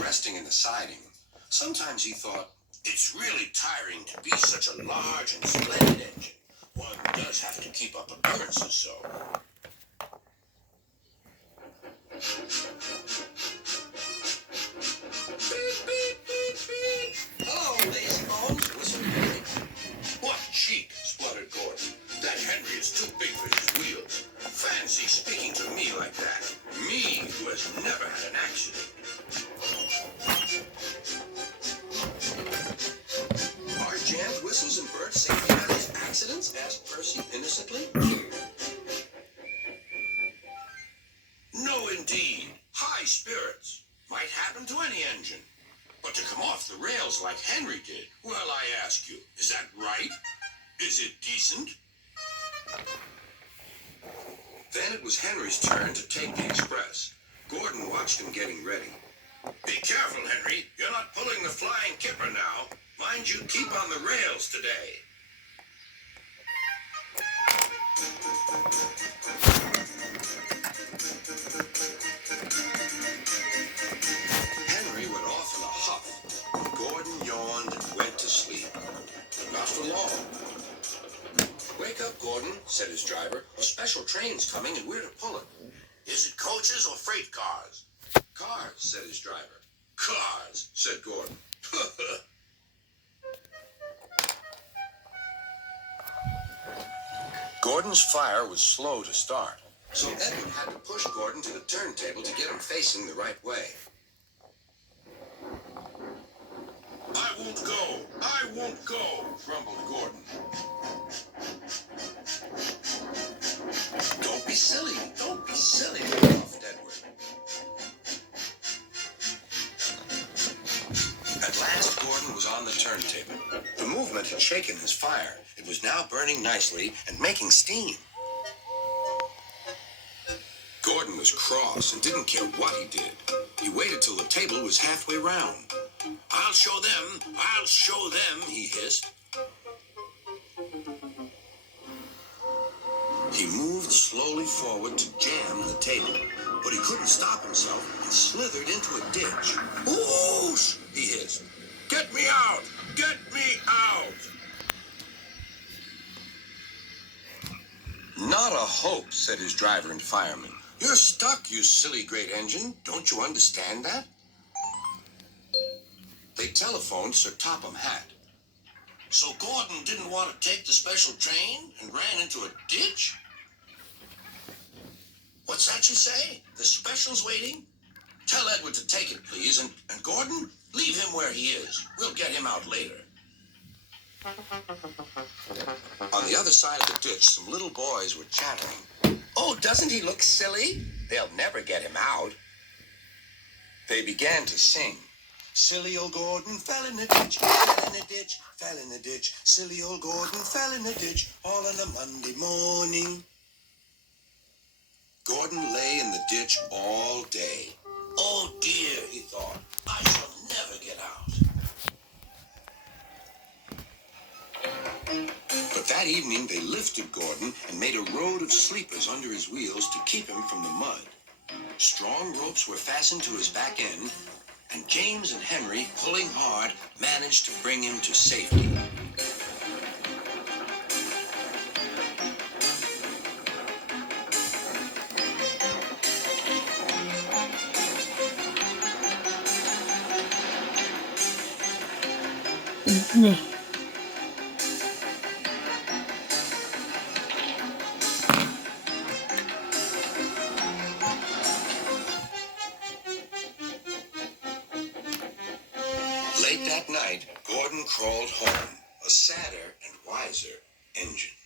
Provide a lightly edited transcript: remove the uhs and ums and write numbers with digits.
resting in the siding. Sometimes he thought, it's really tiring to be such a large and splendid engine. One does have to keep up appearances, so. Beep, beep, beep, beep. Hello, lazy bones. Whistle Remake. What cheek, spluttered Gordon. That Henry is too big for his wheels. Fancy speaking to me like that. Me, who has never had an accident. Are jams, whistles, and bird safety hazards accidents? Asked Percy innocently. No, indeed. High spirits. Might happen to any engine. But to come off the rails like Henry did, well, I ask you, is that right? Is it decent? Then it was Henry's turn to take the express. Gordon watched him getting ready. Be careful, Henry. You're not pulling the flying kipper now. Mind you, keep on the rails today. Henry went off in a huff. Gordon yawned and went to sleep. But not for long. Wake up, Gordon, said his driver. A special train's coming and we're to pull it. Is it coaches or freight cars? Cars, said his driver. Cars, said Gordon. Gordon's fire was slow to start, so Edward had to push Gordon to the turntable to get him facing the right way. I won't go! I won't go! Grumbled Gordon. Don't be silly! Don't be silly! Puffed Edward. At last, Gordon was on the turntable. The movement had shaken his fire. It was now burning nicely and making steam. Gordon was cross and didn't care what he did. He waited till the table was halfway round. I'll show them, he hissed. He moved slowly forward to jam the table, but he couldn't stop himself and slithered into a ditch. Whoosh! He hissed. Get me out! Get me out! Not a hope, said his driver and fireman. You're stuck, you silly great engine. Don't you understand that? They telephoned Sir Topham Hatt. So Gordon didn't want to take the special train and ran into a ditch? What's that you say? The special's waiting? Tell Edward to take it, please, and Gordon, leave him where he is. We'll get him out later. On the other side of the ditch, some little boys were chattering. Oh, doesn't he look silly? They'll never get him out. They began to sing. Silly old Gordon fell in a ditch, fell in a ditch, fell in a ditch. Silly old Gordon fell in a ditch, all on a Monday morning. Gordon lay in the ditch all day. Oh dear, he thought, I shall never get out. But that evening they lifted Gordon and made a road of sleepers under his wheels to keep him from the mud. Strong ropes were fastened to his back end, and James and Henry, pulling hard, managed to bring him to safety. Late that night, Gordon crawled home, a sadder and wiser engine.